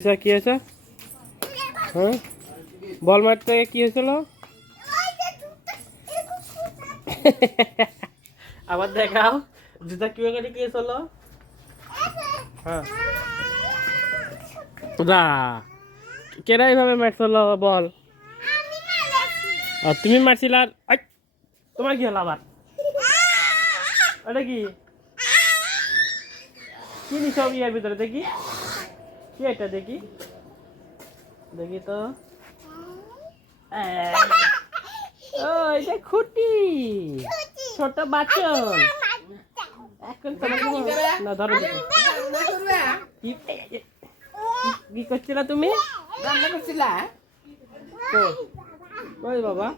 কি হয়েছে হ্যাঁ? বল মারতে গিয়ে কি হয়েছিল? আবার দেখাও। জুতা কীভাবে করে কি হয়েছিল? হ্যাঁ। দা কেরা এইভাবে মারছিল বল। আর তুমি মারছিল আর তোমার কি হলো আবার? ওটা কি? কি নিছব ইয়ার ভিতরে দেখি। কি এটা দেখি? দেখি তো। ও এটা খুঁটি। ছোট বাচন এখন তোমাকে না ধরো কি করছিল তুমি? রান্না করছিলা? কই? কই বাবা।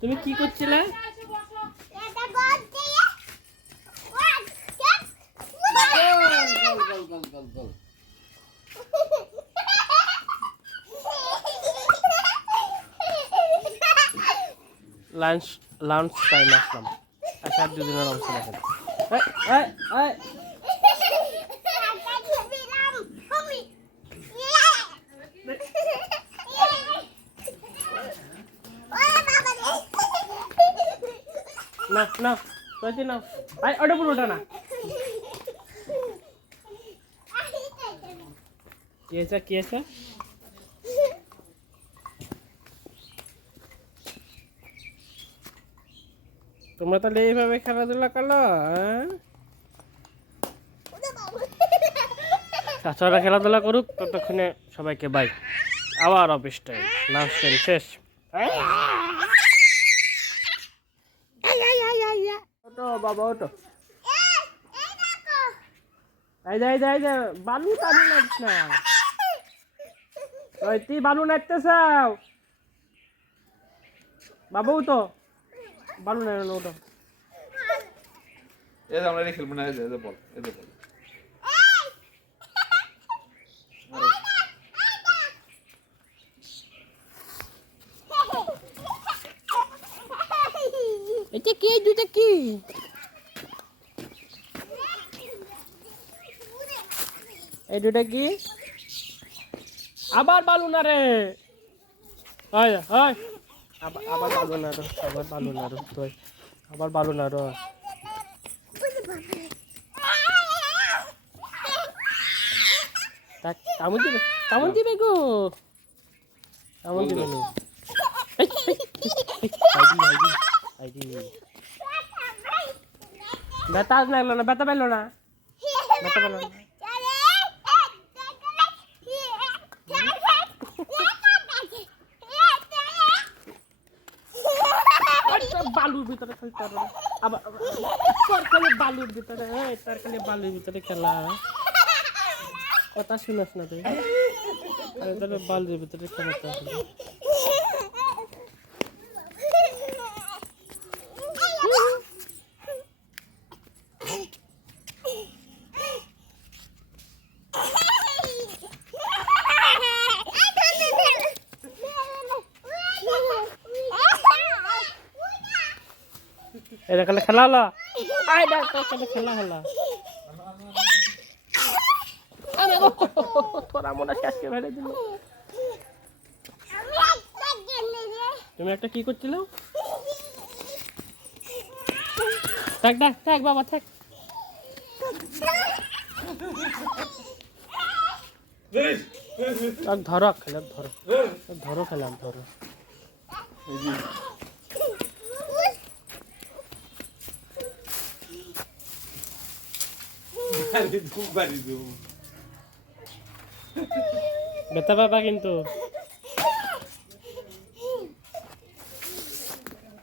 তুমি কি করছিলে? গোল লাঞ্চ লাঞ্চ টাইম আসলাম। আচ্ছা আর দুদিনের অবস্থা দেখেন না না না। ওটা পুরো ওটা না। কি হয়েছে? তোমরা তাহলে এইভাবে খেলাধুলা করল হ্যাঁ? খেলাধুলা করুক, ততক্ষণে সবাইকে বাই আবার অফিস টাইম লাঞ্চ টাইম শেষ। ওটো বাবা ওটো এই দে এই দে বালু টালু নাচ না ওই তুই বালু নাচতে চাও বাবু তো। বালু না ওটো এই যে আমরা খেলব না এই যে বল এই যে বল। এটা কি? এই দুইটা কি? এই দুইটা কি? আবার বালু না রে। হয় হয় আবার আবার বালু না রো আবার বালু না রো তুই। আবার বালু না রো। কামড় দিবে কামড় দিবে গো। কামড় দিবে নি ব্যথা লাগল না ব্যথা পেল না। ব্যথা পেল না। বালুর ভিতরে খেলতে পারব না। আবার বালুর ভিতরে হ্যাঁ তোর খালি বালুর ভিতরে খেলা কথা শুনাস না তুই বালুর ভিতরে খেলাতে এটা খেলা খেলা হলো? দেখ, তোর সাথে খেলা হলো। তোরা মনে শেষকে ফেলে দিল। তুমি একটা কি করছিল? থাক থাক থাক, বাবা, থাক। ধরো খেলা ধরো। ধরো খেলাম ধরো। বাড়ি দু বাড়ি দু বেতা পাবা কিন্তু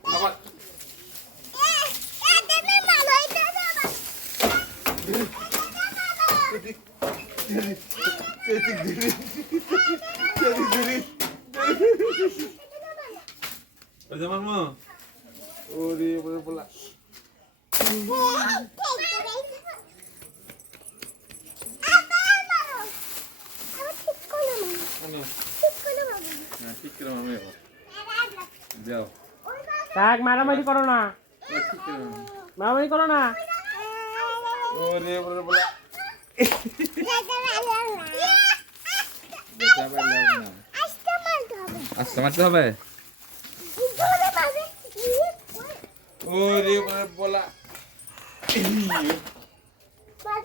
আমার ওই যে মামা ওরে ওরে বলা যাও। থাক মারামারি করো না। মারামারি করো না। ওরে ওরে বলা আস্তে মারতে হবে। ওরে বলা। থাক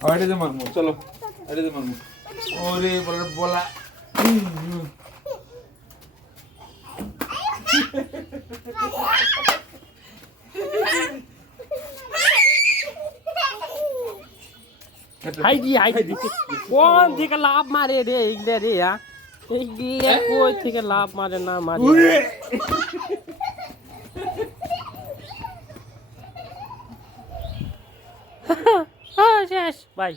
থাক থাক ব্যথা পাবো আড়ে মারমু চলো আড়ে মারমু ওরে বলা বলা হাই দি হাই দি কোন থেকে লাভ মারে রে এইগুলা রে হ্যাঁ এইগুলা কই থেকে লাভ মারে না মারে হ্যাঁ শেষ বাই